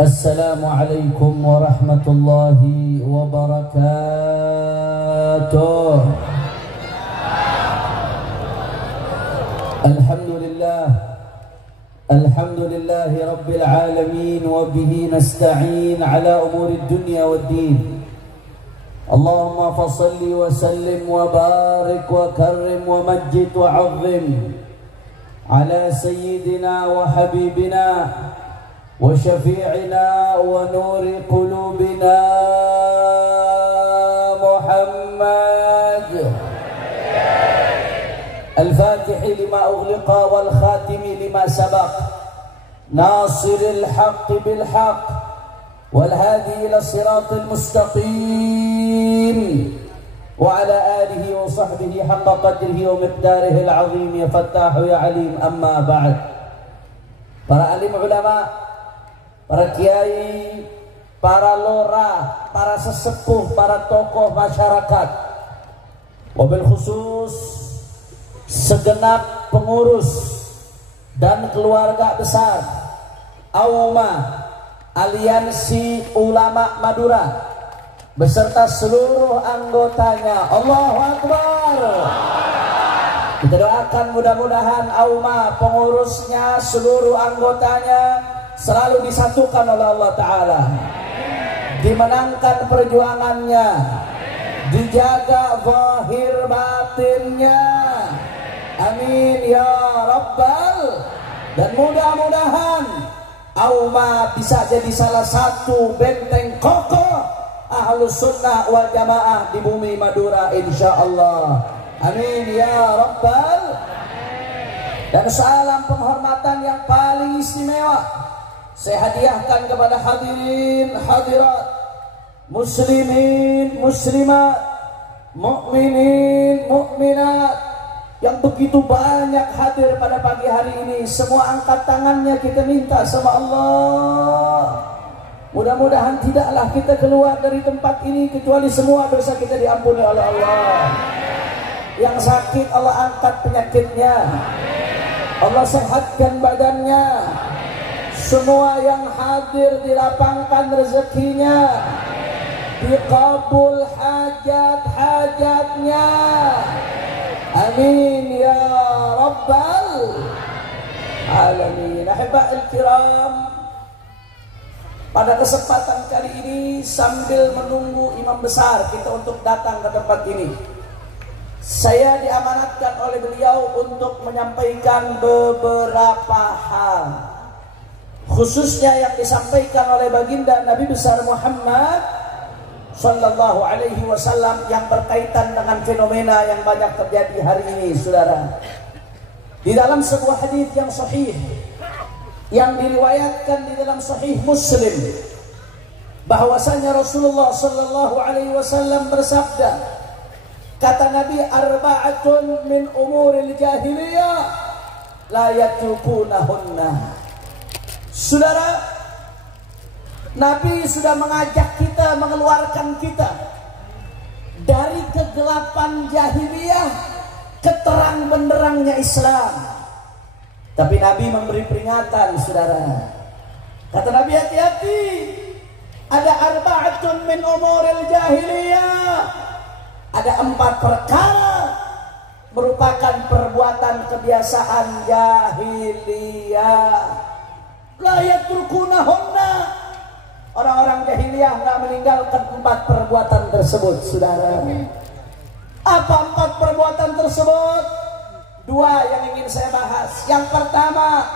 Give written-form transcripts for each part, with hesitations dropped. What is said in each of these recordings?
Assalamualaikum warahmatullahi wabarakatuh. Alhamdulillahi rabbil alamin wa bihi nasta'in ala umuri dunya waddin. Allahumma fasalli wa sallim wa barik wa karrim wa majjid wa azim ala sayyidina wa habibina wa syafi'ina wa nuri qulubina Muhammad al-Fatihi lima ughliqa wal khatimi lima sabaq nasiril haqqi bil haqq wal hadi ila siratil mustaqim wa ala alihi wa sahbihi haqqa qadrihi wa miqdarihi al-azim ya fattahu ya alim. Amma ba'd. Para alim ulama, para kiai, para lora, para sesepuh, para tokoh masyarakat, wabil khusus segenap pengurus dan keluarga besar AUMA Aliansi Ulama Madura beserta seluruh anggotanya. Allahu Akbar. Kita doakan mudah-mudahan AUMA, pengurusnya, seluruh anggotanya selalu disatukan oleh Allah Ta'ala, dimenangkan perjuangannya, dijaga zahir batinnya, amin ya rabbal. Dan mudah-mudahan AUMA bisa jadi salah satu benteng kokoh Ahlus Sunnah wal Jamaah di bumi Madura insyaallah, amin ya rabbal. Dan salam penghormatan yang paling istimewa saya hadiahkan kepada hadirin hadirat, muslimin muslimat, mukminin mukminat yang begitu banyak hadir pada pagi hari ini. Semua angkat tangannya, kita minta sama Allah, mudah-mudahan tidaklah kita keluar dari tempat ini kecuali semua dosa kita diampuni oleh Allah. Yang sakit Allah angkat penyakitnya, Allah sehatkan badannya. Semua yang hadir dilapangkan rezekinya, dikabul hajat-hajatnya, amin ya rabbal alamin. Ahiba'il kiram, pada kesempatan kali ini sambil menunggu imam besar kita untuk datang ke tempat ini, saya diamanatkan oleh beliau untuk menyampaikan beberapa hal, khususnya yang disampaikan oleh baginda Nabi besar Muhammad sallallahu alaihi wasallam yang berkaitan dengan fenomena yang banyak terjadi hari ini, saudara. Di dalam sebuah hadis yang sahih yang diriwayatkan di dalam sahih Muslim, bahwasanya Rasulullah sallallahu alaihi wasallam bersabda, kata Nabi, arba'atun min umuril jahiliyah la yatrukunahunna. Saudara, Nabi sudah mengajak kita, mengeluarkan kita dari kegelapan jahiliyah ke terang benderangnya Islam. Tapi Nabi memberi peringatan, saudara. Kata Nabi, hati-hati, ada arba'atun min umuril jahiliyah, ada 4 perkara merupakan perbuatan kebiasaan jahiliyah. La yatrukunahunna, orang-orang jahiliyah nggak meninggalkan 4 perbuatan tersebut, saudara. Apa 4 perbuatan tersebut? 2 yang ingin saya bahas. Yang pertama,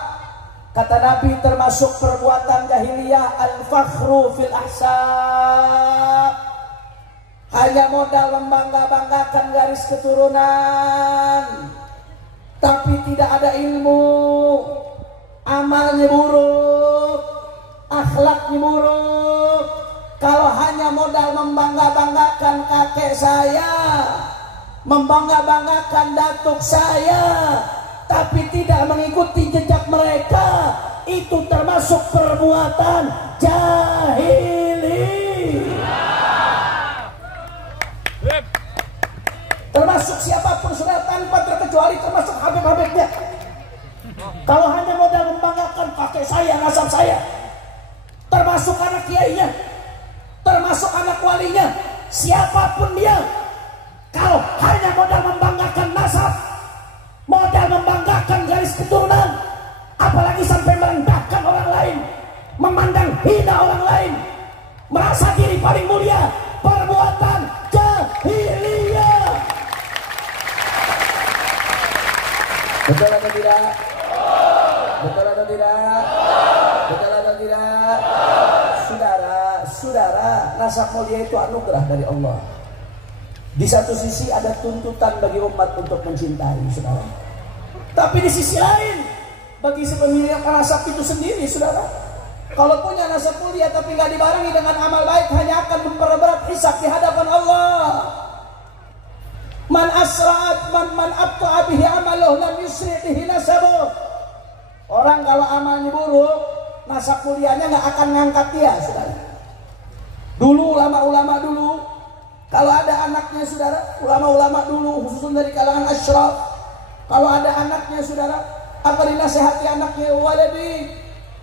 kata Nabi, termasuk perbuatan jahiliyah al-fakhru fil ahsab, hanya modal membangga-banggakan garis keturunan, tapi tidak ada ilmu, amalnya buruk, akhlaknya buruk. Kalau hanya modal membangga-banggakan kakek saya, membangga-banggakan datuk saya, tapi tidak mengikuti jejak mereka, itu termasuk perbuatan jahili. Termasuk siapapun sudah tanpa terkecuali, termasuk habib-habibnya. Kalau hanya modal membanggakan kakek saya, nasab saya, termasuk termasuk anak kiainya, termasuk anak walinya, siapapun dia, kalau hanya modal membanggakan nasab, modal membanggakan garis keturunan, apalagi sampai merendahkan orang lain, memandang hina orang lain, merasa diri paling mulia, perbuatan jahiliyah. Betul atau tidak? Betul atau tidak? Betul atau tidak? Saudara, nasab mulia itu anugerah dari Allah. Di satu sisi ada tuntutan bagi umat untuk mencintai, saudara. Tapi di sisi lain, bagi si pemilik nasab itu sendiri, saudara, kalau punya nasab mulia tapi nggak dibarengi dengan amal baik, hanya akan memperberat hisab di hadapan Allah. Man asra'at man abta'a bihi amaluh lam yusri' bihi nasabuh. Orang kalau amalnya buruk, nasab mulianya nggak akan ngangkat dia, saudara. Dulu ulama-ulama dulu, kalau ada anaknya, saudara, ulama-ulama dulu khususnya dari kalangan asyraf, kalau ada anaknya, saudara, apa dinasihati anaknya, waladi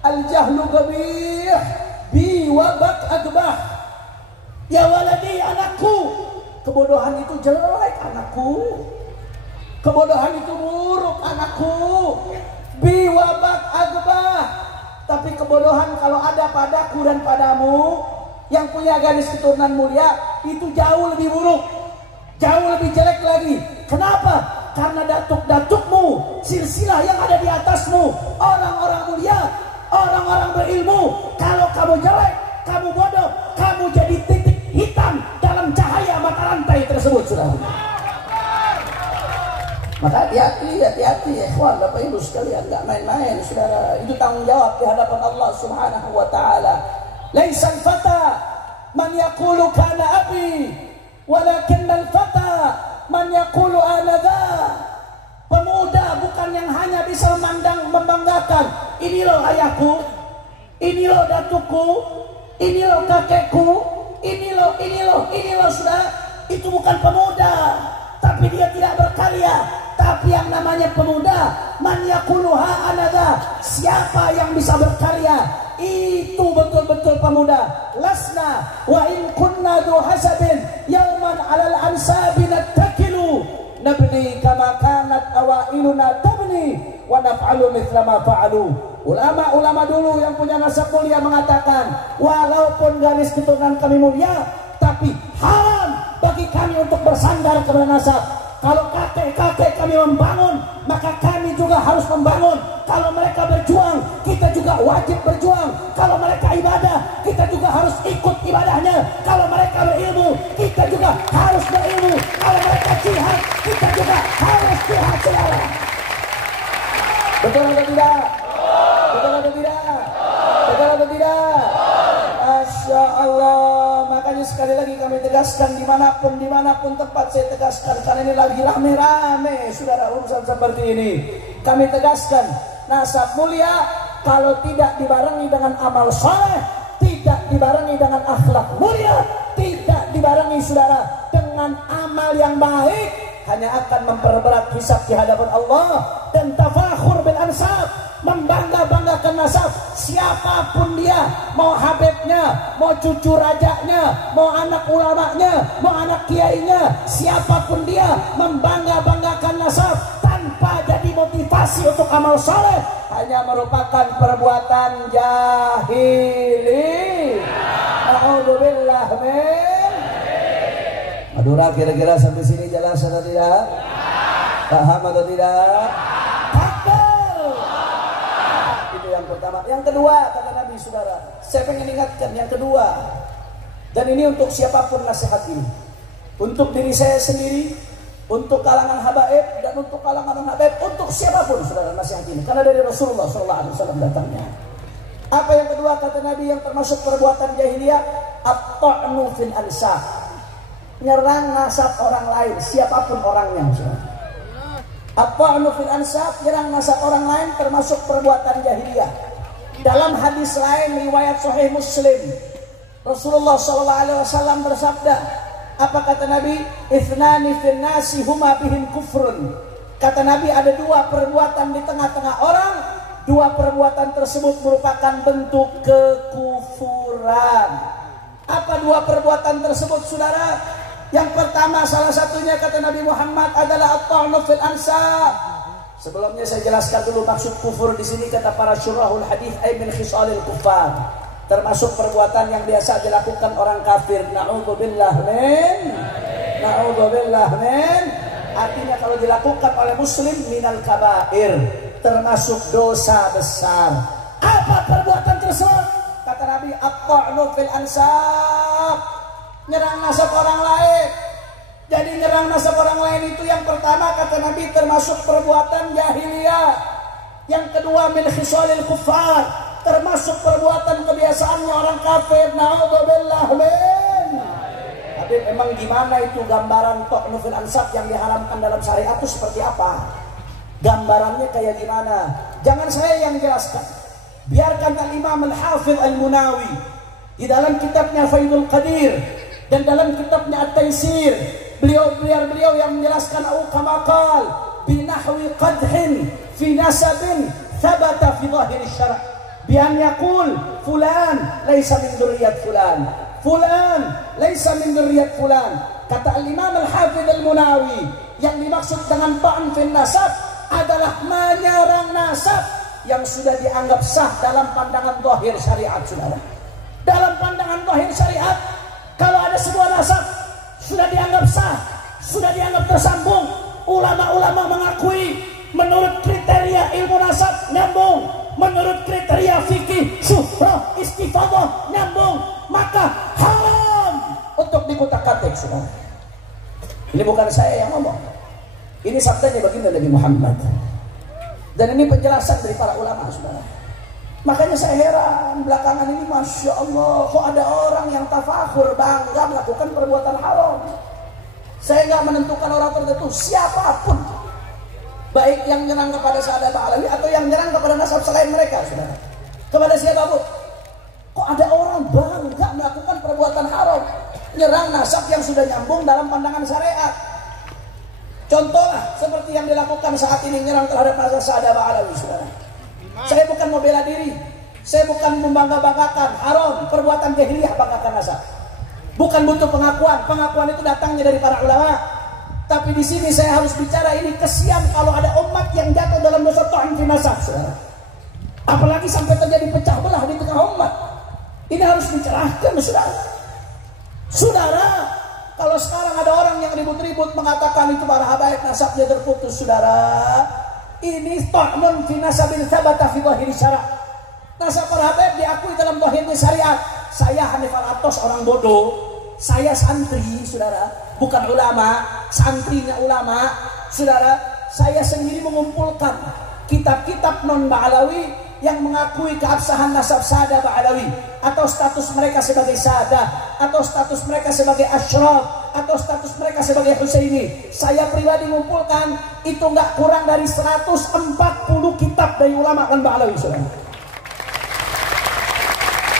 al-jahlu gabih bi wabak akbah. Ya waladi, anakku, kebodohan itu jelek, anakku. Kebodohan itu buruk, anakku. Bi wabak akbah. Tapi kebodohan kalau ada padaku dan padamu yang punya garis keturunan mulia, itu jauh lebih buruk, jauh lebih jelek lagi. Kenapa? Karena datuk-datukmu, silsilah yang ada di atasmu, orang-orang mulia, orang-orang berilmu, kalau kamu jelek, kamu bodoh, kamu jadi titik hitam dalam cahaya mata rantai tersebut, saudara. Maka hati-hati ya ikhwan, Bapak Ibu sekalian, enggak main-main, saudara. Itu tanggung jawab di hadapan Allah Subhanahu wa taala. Laisal fata man yaqulu kana abi, walakin al-fata man yaqulu ana dha. Pemuda bukan yang hanya bisa membanggakan, ini loh ayahku, ini loh datukku, ini loh kakekku, ini loh saudara. Itu bukan pemuda, tapi dia tidak berkarya. Tapi yang namanya pemuda, man yaquluha anada, siapa yang bisa berkarya, itu betul-betul pemuda. Lasna wa in kunna du hasabin yauman alal ansabi nattakilu nabni kama kanat awailuna tabni wa naf'alu mithla ma fa'alu. Ulama-ulama dulu yang punya nasab mulia mengatakan, walaupun garis keturunan kami mulia, tapi haram bagi kami untuk bersandar kepada nasab. Kalau kakek-kakek kami membangun, maka kami juga harus membangun. Kalau mereka berjuang, kita juga wajib berjuang. Kalau mereka ibadah, kita juga harus ikut ibadahnya. Kalau mereka berilmu, kita juga harus berilmu. Kalau mereka jihad, kita juga harus jihad, saudara. Betul atau tidak? Betul atau tidak? Betul atau tidak? Masya Allah. Makanya sekali lagi kami tegaskan, dimanapun tempat saya tegaskan, karena ini lagi rame-rame, saudara, urusan seperti ini. Kami tegaskan, nasab mulia kalau tidak dibarengi dengan amal soleh, tidak dibarengi dengan akhlak mulia, tidak dibarengi, saudara, dengan amal yang baik, hanya akan memperberat hisab di hadapan Allah. Dan tafakhur bil ansab, membangga-banggakan nasab, siapapun dia, mau habibnya, mau cucu rajanya, mau anak ulamanya, mau anak kiainya, siapapun dia, membangga-banggakan nasab tanpa jadi motivasi untuk amal soleh, hanya merupakan perbuatan jahili. A'udzubillah min. Madura, kira-kira sampai sini jelas atau tidak? Paham atau tidak? Yang pertama. Yang kedua, kata Nabi, saudara, saya pengen ingatkan yang kedua, dan ini untuk siapapun nasihat ini, untuk diri saya sendiri, untuk kalangan habaib, dan untuk kalangan non-habaib, untuk siapapun, saudara, nasihat ini, karena dari Rasulullah SAW datangnya. Apa yang kedua, kata Nabi, yang termasuk perbuatan jahiliyah, at-ta'nu fil ansab, nyerang nasab orang lain, siapapun orangnya, saudara. At-ta'nu fil ansab, nyerang nasab orang lain, termasuk perbuatan jahiliyah. Dalam hadis lain riwayat Sahih Muslim, Rasulullah SAW bersabda, apa kata Nabi? Ithnani fil nasi huma bihim kufrun. Kata Nabi, ada dua perbuatan di tengah-tengah orang dua perbuatan tersebut merupakan bentuk kekufuran. Apa dua perbuatan tersebut, saudara? Yang pertama, salah satunya kata Nabi Muhammad adalah at-ta'nu fil ansab. Sebelumnya saya jelaskan dulu maksud kufur di sini, kata para syurahul hadis, ay min khisalil kuffar, termasuk perbuatan yang biasa dilakukan orang kafir. Na'udzubillah min. Artinya kalau dilakukan oleh muslim minal kabair, termasuk dosa besar. Apa perbuatan tersebut? Kata Nabi, at-ta'nu fil ansab, nyerang nasab orang lain. Jadi nyerang nasab orang lain itu yang pertama kata Nabi termasuk perbuatan jahiliyah. Yang kedua min khisalil kuffar, termasuk perbuatan kebiasaannya orang kafir. Na'udzubillah min. Tapi memang gimana itu gambaran ta'nu fil ansab yang diharamkan dalam syariat itu seperti apa? Gambarannya kayak gimana? Jangan saya yang jelaskan. Biarkan Al-Imam Al-Hafidh Al-Munawi di dalam kitabnya Faidul Qadir dan dalam kitabnya At-Taisir, beliau yang menjelaskan kama qal binahwi qadhin fi nasabin thabata fi dhahir syara' bi an yaqul fulan laisa min dzurriyyat fulan laisa min dzurriyyat fulan. Kata Al-Imam Al-Hafidh Al-Munawi, yang dimaksud dengan ta'n fil nasab adalah menyerang nasab yang sudah dianggap sah dalam pandangan zahir syariat, saudara. Dalam pandangan zahir syariat, kalau ada sebuah nasab sudah dianggap sah, sudah dianggap tersambung, ulama-ulama mengakui menurut kriteria ilmu nasab nyambung, menurut kriteria fikih syuhrah istifadah nyambung, maka haram untuk dikutak-katik, saudara. Ini bukan saya yang ngomong, ini sabdanya baginda Nabi Muhammad, dan ini penjelasan dari para ulama, saudara. Makanya saya heran belakangan ini, masya Allah, kok ada orang yang tafakhur, bangga melakukan perbuatan haram. Saya nggak menentukan orang tertentu, siapapun, baik yang nyerang kepada Sa'ad Ba'alawi atau yang nyerang kepada nasab selain mereka, saudara. Kepada siapapun, kok ada orang bangga melakukan perbuatan haram, nyerang nasab yang sudah nyambung dalam pandangan syariat. Contohlah seperti yang dilakukan saat ini, nyerang terhadap nasab Sa'ad Ba'alawi, saudara. Saya bukan mau bela diri, saya bukan membangga-banggakan, haram, perbuatan jahiliyah banggakan nasab. Bukan butuh pengakuan itu datangnya dari para ulama. Tapi di sini saya harus bicara, ini kesian kalau ada umat yang jatuh dalam dosa ta'an fi nasab, saudara. Apalagi sampai terjadi pecah belah di tengah umat. Ini harus dicerahkan, saudara. Saudara, kalau sekarang ada orang yang ribut-ribut mengatakan itu para habaib nasabnya terputus, saudara. Ini ta'nun fi nasabin thabata fi dhahiri syara'. Nasab para habaib diakui dalam dhahirnya syariat. Saya Hanif Al-Attos orang bodoh, saya santri, saudara, bukan ulama, santrinya ulama, saudara. Saya sendiri mengumpulkan kitab-kitab non Ba'alawi yang mengakui keabsahan nasab Sa'ad Ba'alawi, atau status mereka sebagai Sa'adah, atau status mereka sebagai Ashraf, atau status mereka sebagai Husaini. Saya pribadi mengumpulkan itu nggak kurang dari 140 kitab dari ulama non Ba'alawi, saudara.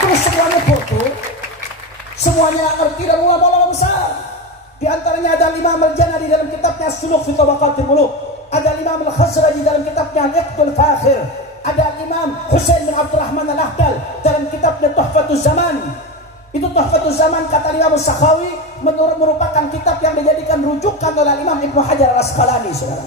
Terus semuanya bodoh, semuanya ngerti, dan ulama-ulama besar. Di antaranya ada Imam Al-Jana di dalam kitabnya Suluk fi Tabaqatil Muluk, ada Imam Al-Khazraji dalam kitabnya Al-Iqdul Fakhir, ada Imam Husain bin Abdurrahman Al-Ahdal dalam kitabnya Tuhfatuz Zaman. Itu Tuhfatuz Zaman kata Imam Sakhawi merupakan kitab yang dijadikan rujukan oleh Imam Ibnu Hajar Al-Asqalani, saudara.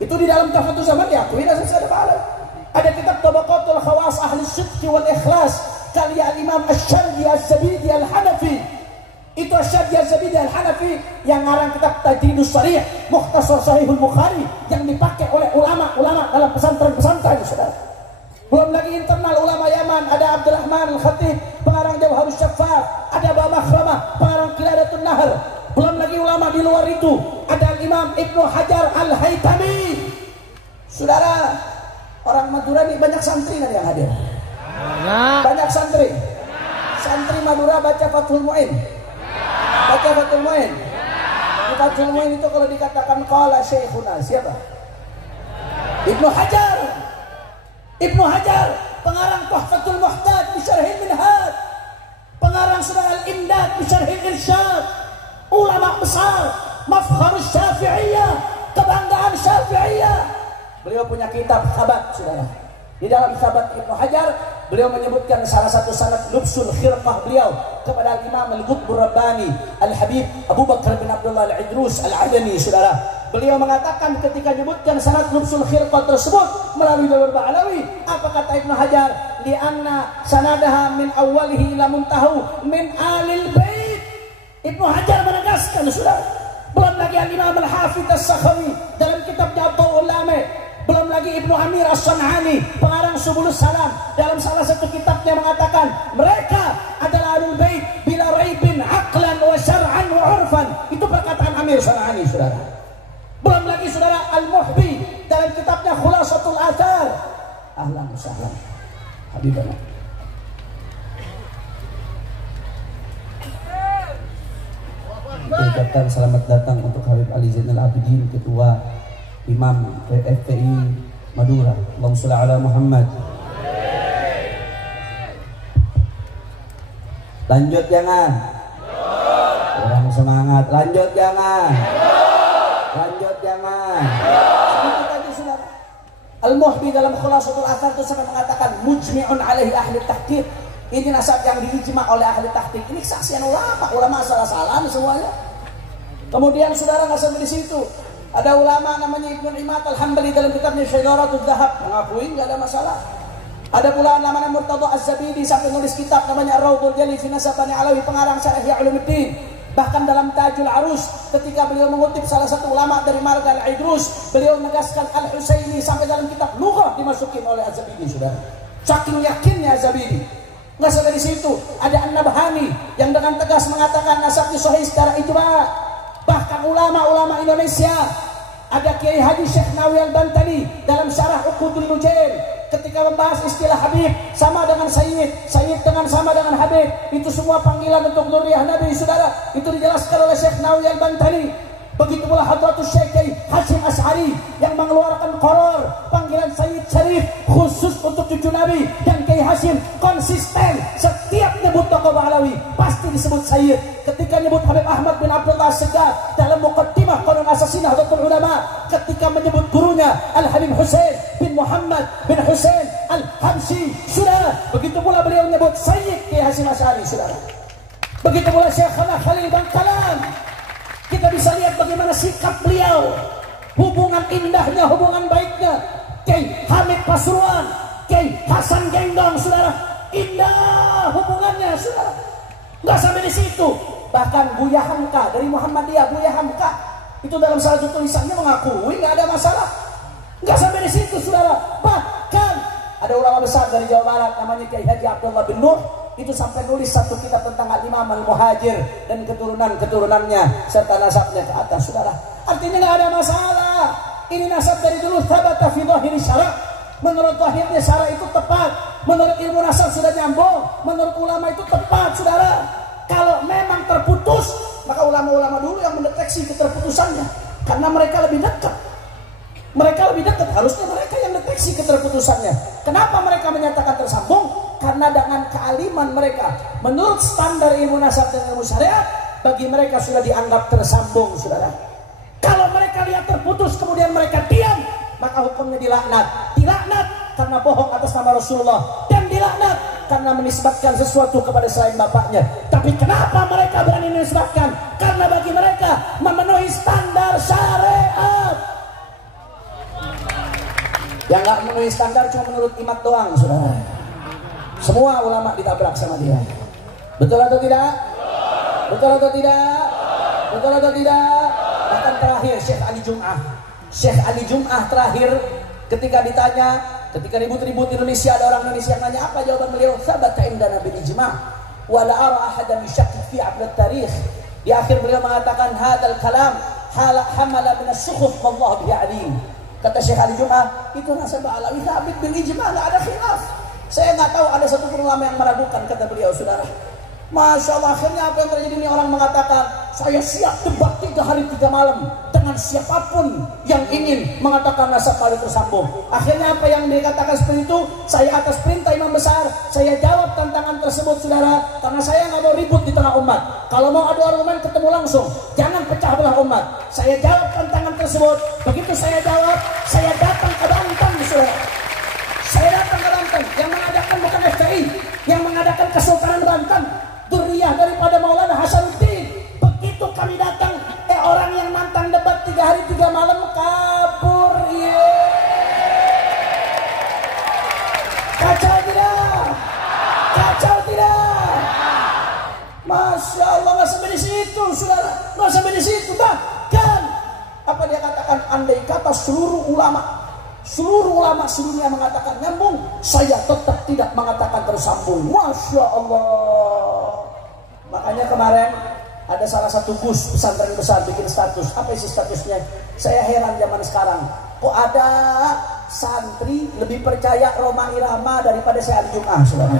Itu di dalam Tuhfatuz Zaman diakui nasab Sa'ad Ba'alawi. Ada kitab Tabaqatul Khawas Ahli Sidqi wal Ikhlas karya Imam Asy-Syardi Az-Zabidi Al-Hanafi. Itu Asy-Syardi Az-Zabidi Al-Hanafi yang ngarang kitab Tajridus Sharih Mukhtasar Sahihul Bukhari yang dipakai oleh ulama-ulama dalam pesantren-pesantren, saudara. Belum lagi internal ulama Yaman, ada Abdurrahman Al-Khatib pengarang Jawharus Syaffaf, ada Ba Makhramah pengarang Qiladatun Nahr. Belum lagi ulama di luar itu, ada Imam Ibnu Hajar Al-Haytami. Saudara, orang Madura ini banyak santri yang hadir. Banyak santri. Santri Madura baca Fathul Mu'in. Baca Fathul Mu'in. Di Fathul Mu'in itu kalau dikatakan qala syekhuna, siapa? Ibnu Hajar. Ibnu Hajar, pengarang Tuhfatul Muhtaj bi Syarhil Minhaj, pengarang surah Al-Imdad bi Syarhil Irsyad. Ulama besar, mafkharus Syafi'iyah, kebanggaan Syafi'iyah. Beliau punya kitab Khabat, saudara. Di dalam Sabat Ibnu Hajar, beliau menyebutkan salah satu sanad lubsul khirqah beliau kepada Imam Al-Qutbur Rabbani Al-Habib Abu Bakar bin Abdullah Al-Idrus Al-Adani, saudara. Beliau mengatakan ketika menyebutkan sanad lubsul khirqah tersebut melalui jalur Ba'alawi, apa kata Ibnu Hajar? Lianna sanadaha min awalihi ila muntahu min alil bait. Ibnu Hajar menegaskan, saudara. Belum lagi Al-Imam Al-Hafidh As-Sakhawi dalam kitabnya Adha'ul Lame. Belum lagi Ibnu Amir As-San'ani, pengarang Subulus Salam, dalam salah satu kitabnya mengatakan mereka adalah Ahlul Bait bila raibin aqlan wa syar'an wa urfan. Itu perkataan Amir As-San'ani, saudara. Belum lagi saudara Al-Muhbi dalam kitabnya Khulasatul Athar. Ahlan wa sahlan habibana. Ucapkan selamat datang untuk Habib Ali Zainal Abidin, Ketua Imam FPI Madura. Allahumma shalli ala Muhammad. Lanjut jangan? Kurang semangat. Lanjut jangan? Lanjut jangan? Sedikit lagi saudara. Al-Muhbi dalam Khulasatul Athar itu sampai mengatakan mujmi'un alaihi ahli tahqiq. Ini nasab yang diijma oleh ahli tahqiq. Ini kesaksian ulama salah-salahan semuanya. Kemudian saudara nggak sampai di situ. Ada ulama namanya Ibnu Imad Al-Hambali dalam kitabnya Syajaratul Dhahab mengakui nggak ada masalah. Ada pula namanya Murtada Az-Zabidi sampai nulis kitab namanya Ar-Raudhul Jali fi Nasab Bani Alawi, pengarang Syarah Ihya Ulumuddin. Bahkan dalam Tajul Arus ketika beliau mengutip salah satu ulama dari marga Al-Idrus, beliau menegaskan Al-Husaini sampai dalam kitab Lughah dimasukin oleh Az-Zabidi, saudara. Saking yakinnya Az-Zabidi. Nggak sampai di situ, ada An-Nabhani yang dengan tegas mengatakan nasabnya sahih secara ijma'. Bahkan ulama-ulama Indonesia, ada Kiai Haji Syekh Nawawi Al-Bantani dalam Syarah Uqudul Nujail ketika membahas istilah Habib sama dengan Sayyid, Sayyid dengan sama dengan Habib, itu semua panggilan untuk Nuriyah Nabi, saudara. Itu dijelaskan oleh Syekh Nawawi Al-Bantani. Begitu pula Hadratus Syekh Kiai Hasyim Asy'ari yang mengeluarkan qaror panggilan Sayyid Syarif khusus untuk cucu Nabi, dan Kiai Hasyim konsisten setiap nyebut tokoh Ba'alawi pasti disebut Sayyid. Ketika nyebut Habib Ahmad bin Abdullah As-Segaf dalam Muqaddimah Qanun Asasinah Nahdlatul Ulama, ketika menyebut gurunya Al-Habib Husain bin Muhammad bin Husain Al-Hamsi, saudara. Begitu pula beliau menyebut Sayyid Kiai Hasyim Asy'ari, saudara. Begitu pula Syekhana Khalil Bangkalan. Kita bisa lihat bagaimana sikap beliau, hubungan indahnya, hubungan baiknya. Kiai Hamid Pasuruan, Kiai Hasan Gendong, saudara. Indah hubungannya, saudara. Nggak sampai di situ. Bahkan Buya Hamka dari Muhammadiyah, Buya Hamka itu dalam salah satu tulisannya mengakui nggak ada masalah. Nggak sampai di situ, saudara. Bahkan ada ulama besar dari Jawa Barat namanya Kiai Haji Abdullah bin Nuh, itu sampai nulis satu kitab tentang Al-Imam Al-Muhajir dan keturunan-keturunannya serta nasabnya ke atas, saudara. Artinya nggak ada masalah. Ini nasab dari dulu thabata fi dhahiri syara'. Menurut zahirnya syara' itu tepat. Menurut ilmu nasab sudah nyambung. Menurut ulama itu tepat, saudara. Kalau memang terputus, maka ulama-ulama dulu yang mendeteksi keterputusannya, karena mereka lebih dekat. Mereka lebih dekat, harusnya mereka yang deteksi keterputusannya. Kenapa mereka menyatakan tersambung? Karena dengan kealiman mereka menurut standar ilmu nasab dan ilmu syariat, bagi mereka sudah dianggap tersambung, saudara. Kalau mereka lihat terputus kemudian mereka diam, maka hukumnya dilaknat. Dilaknat karena bohong atas nama Rasulullah, dan dilaknat karena menisbatkan sesuatu kepada selain bapaknya. Tapi kenapa mereka berani menisbatkan? Karena bagi mereka memenuhi standar syariat. Yang nggak memenuhi standar cuma menurut Imad doang, saudara. Semua ulama ditabrak sama dia. Betul atau tidak? Betul atau tidak? Betul atau tidak? Bahkan terakhir Syekh Ali Jum'ah, Syekh Ali Jum'ah terakhir ketika ditanya, ketika ribut-ribut Indonesia, ada orang Indonesia yang nanya, apa jawaban beliau? Sabata indana bil ijma' wa la ara ahadan yashakki fi 'abd at-tarikh. Di akhir beliau mengatakan hadzal kalam hamala min as-sukhuf wallahu bihi alim. Kata Syekh Ali Jum'ah, itu nasab Alawi sabit bil ijma', enggak ada khilaf. Saya nggak tahu ada satu ulama yang meragukan, kata beliau, saudara. Masya Allah, akhirnya apa yang terjadi ini? Orang mengatakan, saya siap debat 3 hari 3 malam dengan siapapun yang ingin mengatakan nasab Ali tersambung. Akhirnya apa yang dikatakan seperti itu? Saya atas perintah imam besar, saya jawab tantangan tersebut, saudara. Karena saya nggak mau ribut di tengah umat. Kalau mau adu argumen, ketemu langsung, jangan pecah belah umat. Saya jawab tantangan tersebut. Begitu saya jawab, saya datang ke Banten, saudara. Saya datang mengadakan Kesultanan Banten, duriyah daripada Maulana Hasanuddin. Begitu kami datang, orang yang nantang debat 3 hari 3 malam kabur. Kacau tidak? Kacau tidak? Masya Allah, nggak sampai di situ, saudara, nggak sampai di situ. Bahkan apa dia katakan, andai kata seluruh ulama seluruhnya mengatakan nyambung, saya tetap tidak mengatakan tersambung. Masya Allah. Makanya kemarin ada salah satu gus pesantren besar bikin status. Apa isi statusnya? Saya heran zaman sekarang, kok ada santri lebih percaya Roma Irama daripada saya Ali Jum'ah, saudara.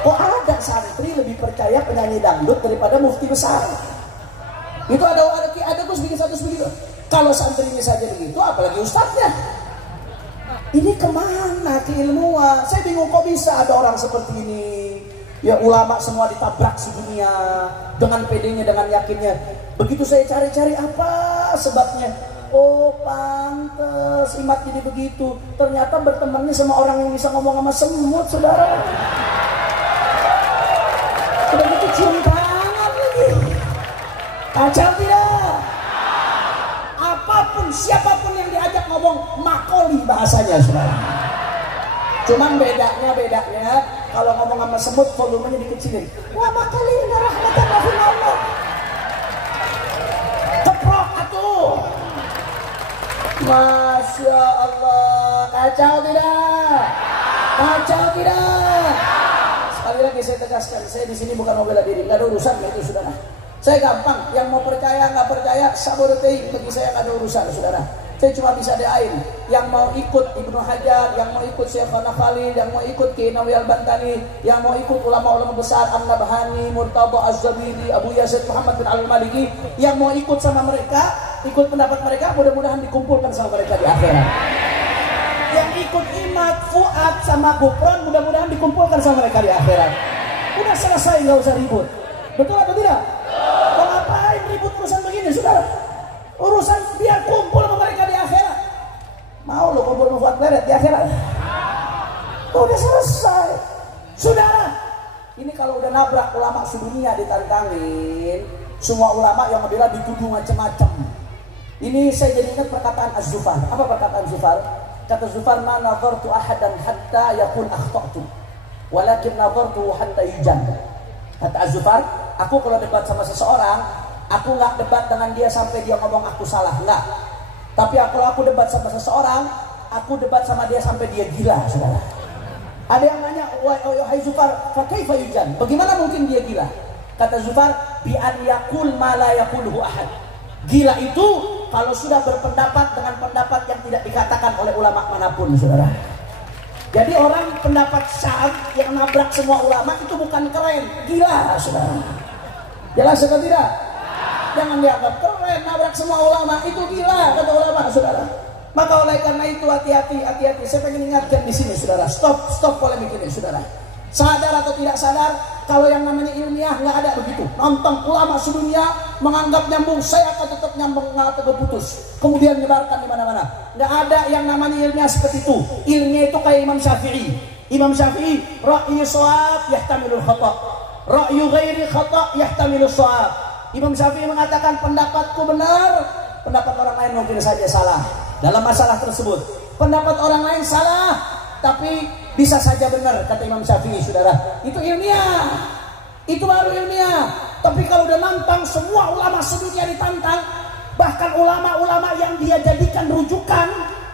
Kok ada santri lebih percaya penyanyi dangdut daripada mufti besar? Itu ada gus bikin status begitu. Kalau santrinya saja begitu, apalagi ustadznya. Ini kemana keilmuan? Saya bingung kok bisa ada orang seperti ini. Ya ulama semua ditabrak sedunia dengan pedenya, dengan yakinnya. Begitu saya cari-cari apa sebabnya. Oh pantes imat jadi begitu. Ternyata bertemannya sama orang yang bisa ngomong sama semut, saudara. Udah gitu cium tangan lagi. Kacau tidak? Apapun, siapapun yang diajak ngomong makoli bahasanya, saudara. Cuman bedanya kalau ngomong sama semut volumenya dikecilin. Wah makoli inna rahmatan Allah. Keprok atuh. Masya Allah, kacau tidak? Kacau tidak? Sekali lagi saya tegaskan, saya di sini bukan mau bela diri, nggak ada urusan itu, saudara. Saya gampang, yang mau percaya nggak percaya saborotei, bagi saya nggak ada urusan, saudara. Saya cuma bisa doain yang mau ikut Ibnu Hajar, yang mau ikut Syekhana Khalil, yang mau ikut Kiai Nawawi Al-Bantani, yang mau ikut ulama-ulama besar An-Nabhani, Murtada Az-Zabidi, Abu Yazid Muhammad bin Al-Maliki, yang mau ikut sama mereka, ikut pendapat mereka, mudah-mudahan dikumpulkan sama mereka di akhirat. Yang ikut Imad, Fuad sama Gufron, mudah-mudahan dikumpulkan sama mereka di akhirat. Udah selesai, nggak usah ribut. Betul atau tidak? Mau ngapain ribut urusan begini, saudara? Urusan biar kumpul sama mereka di akhirat. Mau lo kumpul sama Fuad Beret di akhirat? Udah selesai, saudara. Ini kalau udah nabrak ulama sedunia ditantangin, semua ulama yang bila dituduh macam-macam. Ini saya jadi ingat perkataan Az-Zufar. Apa perkataan Zufar? Kata Zufar, ma nazartu ahadan hatta yakun akhta'tu, walakin nazartu hatta yujan. Kata Az-Zufar, aku kalau debat sama seseorang, aku nggak debat dengan dia sampai dia ngomong aku salah, nggak. Tapi kalau aku debat sama seseorang, aku debat sama dia sampai dia gila, saudara. Ada yang nanya, wahai Zufar, fa kaifa yujan? Bagaimana mungkin dia gila? Kata Zufar, bi an yaqul ma la yaquluhu ahad. Gila itu kalau sudah berpendapat dengan pendapat yang tidak dikatakan oleh ulama manapun, saudara. Jadi orang pendapat syad yang nabrak semua ulama itu bukan keren, gila, saudara. Jelas atau tidak? Jangan dianggap keren, nabrak semua ulama itu gila, kata ulama, saudara. Maka oleh karena itu hati-hati. Saya pengen ingatkan di sini, saudara. Stop polemik ini, saudara. Sadar atau tidak sadar, kalau yang namanya ilmiah nggak ada begitu. Nonton ulama sedunia menganggap nyambung, saya akan tetap nyambung, nggak terputus. Kemudian menyebarkan di mana-mana. Nggak ada yang namanya ilmiah seperti itu. Ilmiah itu kayak Imam Syafi'i. Imam Syafi'i, ra'yu shawab yahtamilul khata', ra'yu ghairi khata' yahtamilul shawab. Imam Syafi'i mengatakan pendapatku benar, pendapat orang lain mungkin saja salah dalam masalah tersebut. Pendapat orang lain salah, tapi bisa saja benar, kata Imam Syafi'i, saudara. Itu ilmiah, itu baru ilmiah. Tapi kalau udah nantang semua ulama sedunia ditantang, bahkan ulama-ulama yang dia jadikan rujukan,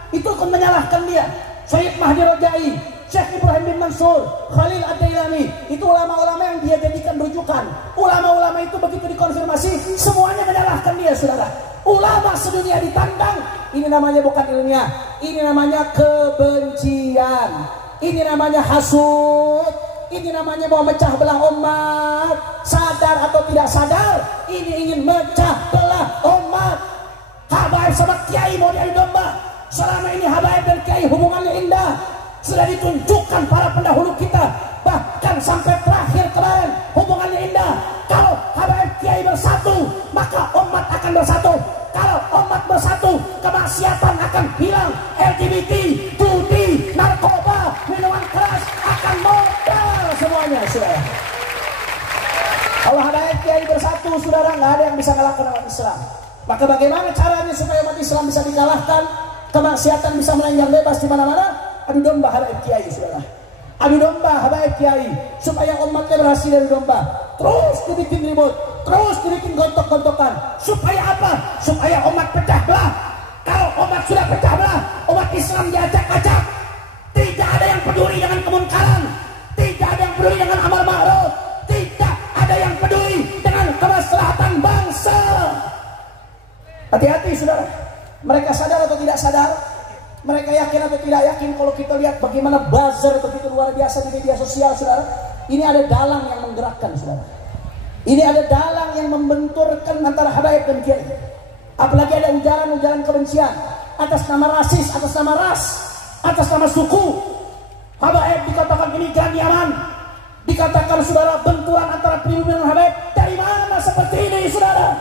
itu akan menyalahkan dia. Syekh Mahdi Rajai, Syekh Ibrahim bin Mansur, Khalil Ad-Dailami, itu ulama-ulama yang dia jadikan rujukan. Ulama-ulama itu begitu dikonfirmasi, semuanya menyalahkan dia, saudara. Ulama sedunia ditantang, ini namanya bukan ilmiah, ini namanya kebencian. Ini namanya hasud, ini namanya mau mecah belah umat. Sadar atau tidak sadar, ini ingin mecah belah umat. Habaib sama kiai mau diadu domba. Selama ini habaib dan kiai hubungannya indah, sudah ditunjukkan para pendahulu kita. Bahkan sampai terakhir kemarin hubungannya indah. Kalau habaib kiai bersatu, maka umat akan bersatu. Kalau umat bersatu, kemaksiatan akan hilang. LGBT, judi, narkoba, minuman keras yang bisa mengalahkan umat Islam. Maka bagaimana caranya supaya umat Islam bisa dikalahkan, kemaksiatan bisa melanjang bebas di mana-mana? Adu domba habaib kiai, saudara. Adu domba habaib kiai supaya umatnya berhasil dari domba. Terus dibikin ribut, terus dibikin gontok-gontokan. Supaya apa? Supaya umat pecah belah. Kalau umat sudah pecah belah, umat Islam diacak-acak. Tidak ada yang peduli dengan kemunkaran, tidak ada yang peduli dengan amal ma'ruf, tidak ada yang peduli dengan kemaslahatan bangsa. Hati-hati saudara. Mereka sadar atau tidak sadar? Mereka yakin atau tidak yakin? Kalau kita lihat bagaimana buzzer begitu luar biasa di media sosial, saudara. Ini ada dalang yang menggerakkan, saudara. Ini ada dalang yang membenturkan antara habaib dan kiai. Apalagi ada ujaran-ujaran kebencian atas nama rasis, atas nama ras, atas nama suku. Habaib dikatakan ini jangan diaman. Dikatakan saudara benturan antara pribumi dan habaib. Dari mana seperti ini, saudara?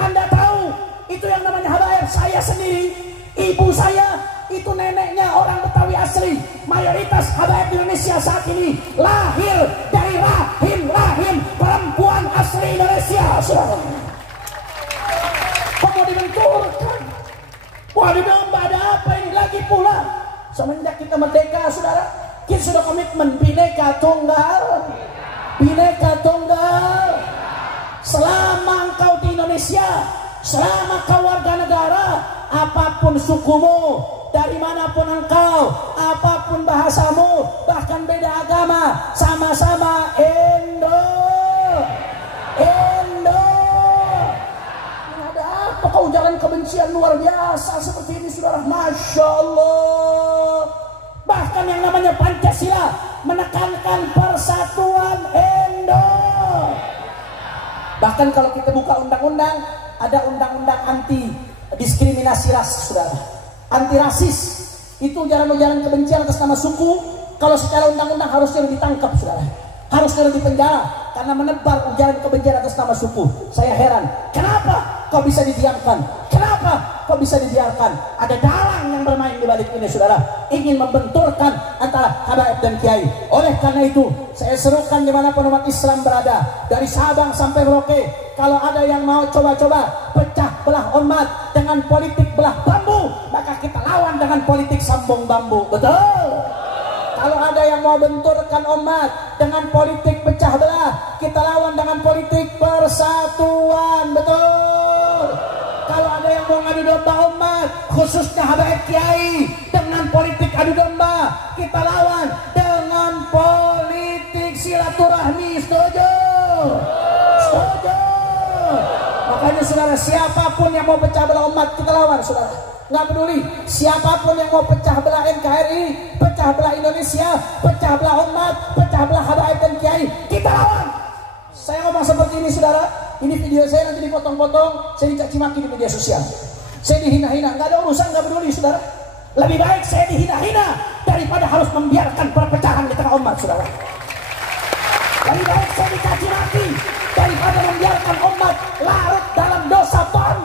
Anda tahu itu yang namanya habaib. Saya sendiri, ibu saya itu neneknya orang Betawi asli. Mayoritas habaib di Indonesia saat ini lahir dari rahim perempuan asli Indonesia, saudara. Kok mau dibenturkan? Waduh domba, ada apa ini lagi pula? Semenjak kita merdeka, saudara, kita sudah komitmen Bhinneka Tunggal. Bhinneka Tunggal. Selama engkau di Indonesia, selama kau warga negara, apapun sukumu, dari manapun engkau, apapun bahasamu, bahkan beda agama, sama-sama Indo. Ada apa kau ujaran kebencian luar biasa seperti ini, saudara? Masya Allah. Bahkan yang namanya Pancasila menekankan persatuan Indo. Bahkan kalau kita buka undang-undang, ada undang-undang anti diskriminasi ras, saudara. Anti rasis. Itu ujaran-ujaran kebencian atas nama suku. Kalau secara undang-undang harusnya ditangkap, saudara. Harusnya dipenjara karena menebar ujaran kebencian atas nama suku. Saya heran, kenapa kok bisa didiamkan? Kenapa kok bisa dibiarkan? Ada dalang yang bermain di balik ini, saudara. Ingin membenturkan antara habaib dan kiai. Oleh karena itu, saya serukan dimanapun umat Islam berada, dari Sabang sampai Merauke, kalau ada yang mau coba-coba pecah belah umat dengan politik belah bambu, maka kita lawan dengan politik sambung bambu. Betul? Kalau ada yang mau benturkan umat dengan politik pecah belah, kita lawan dengan politik persatuan. Betul? Kalau ada yang mau ngadu domba umat, khususnya habaib kiai, dengan politik adu domba, kita lawan dengan politik silaturahmi. Setuju? Setuju? Makanya saudara, siapapun yang mau pecah belah umat, kita lawan, saudara. Nggak peduli siapapun yang mau pecah belah NKRI, pecah belah Indonesia, pecah belah umat, pecah belah habaib dan kiai, kita lawan. Saya ngomong seperti ini, saudara. Ini video saya nanti dipotong-potong, saya dicaci maki di media sosial, saya dihina-hina. Nggak ada urusan, nggak peduli, saudara. Lebih baik saya dihina-hina daripada harus membiarkan perpecahan di tengah umat, saudara. Lebih baik saya dicaci maki daripada membiarkan umat larut dalam dosa ton,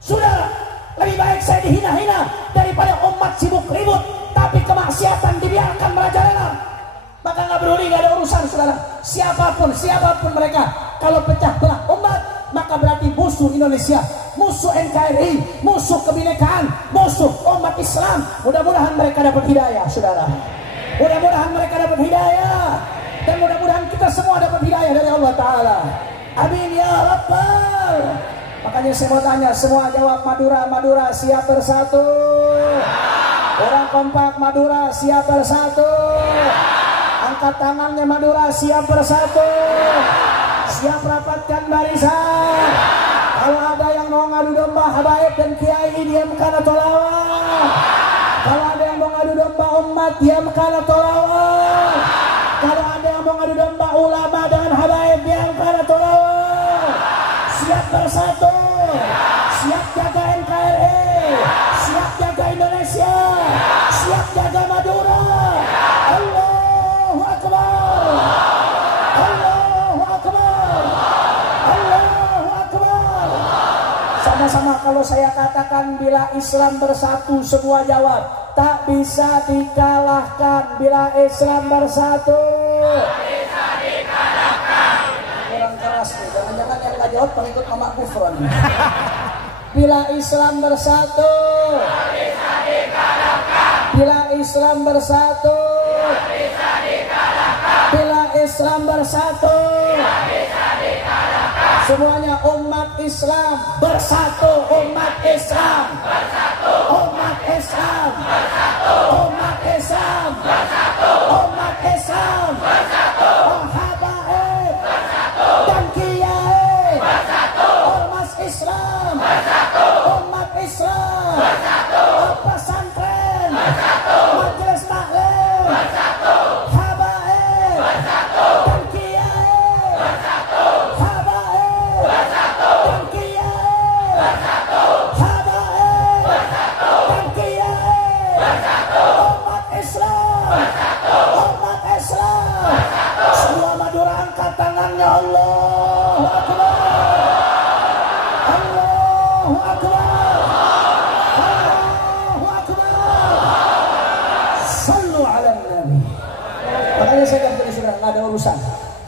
saudara. Lebih baik saya dihina-hina daripada umat sibuk ribut tapi kemaksiatan dibiarkan merajalela. Maka nggak peduli, nggak ada urusan, saudara. Siapapun mereka, kalau pecah belah umat, maka berarti musuh Indonesia, musuh NKRI, musuh kebinekaan, musuh umat Islam. Mudah-mudahan mereka dapat hidayah, saudara. Mudah-mudahan mereka dapat hidayah, dan mudah-mudahan kita semua dapat hidayah dari Allah Ta'ala. Amin ya Rabbal. Makanya saya mau tanya, semua jawab Madura siap bersatu. Orang kompak Madura siap bersatu. Angkat tangannya Madura siap bersatu. Siap rapatkan barisan. Kalau ada yang mau ngadu domba habaib dan kiai, diamkan atau lawan. Kalau ada yang mau ngadu domba umat, diamkan atau lawan. Kalau ada yang mau ngadu domba ulama dengan habaib, diamkan atau lawan. Siap bersatu, siap jaga NKRI, siap jaga Indonesia, siap jaga Madura. Allahu Akbar, Allahu Akbar, Allahu Akbar. Sama-sama kalau saya katakan, bila Islam bersatu, semua jawab. Tak bisa dikalahkan bila Islam bersatu. Tak bisa dikalahkan. Kurang keras nih, jangan-jangan yang nggak pilot pengikut Mama Gufron. Bila Islam bersatu, bila Islam bersatu, bila Islam bersatu, semuanya umat Islam bersatu, umat Islam bersatu, umat Islam bersatu, umat Islam bersatu, umat Islam bersatu, habaib bersatu dan kiai bersatu, ormas Islam bersatu, umat Islam bersatu, pesantren bersatu, majelis taklim bersatu, habaib bersatu dan kiai bersatu, habaib bersatu dan kiai bersatu, habaib bersatu dan kiai bersatu, umat Islam bersatu, umat Islam bersatu. Semua Madura angkat tangannya, Allahu Akbar, Allahu Akbar, Allahu Akbar. Sallu ala Nabi. Makanya saya katakan sudah nggak ada urusan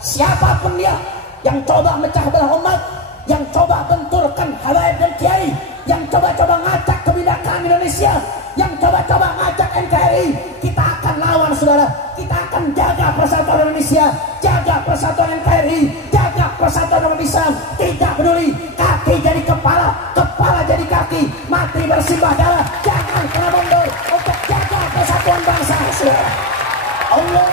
siapapun dia yang coba mecah belah umat, yang coba benturkan habaib dan kiai, yang coba-coba ngacak kebinekaan Indonesia, yang coba-coba ngacak NKRI, kita akan lawan saudara. Kita akan jaga persatuan Indonesia, jaga persatuan NKRI, jaga persatuan umat Islam. Tidak peduli kaki jadi kepala, kepala jadi kaki, mati bersimbah darah, jangan pernah mundur untuk jaga persatuan bangsa saudara. Allah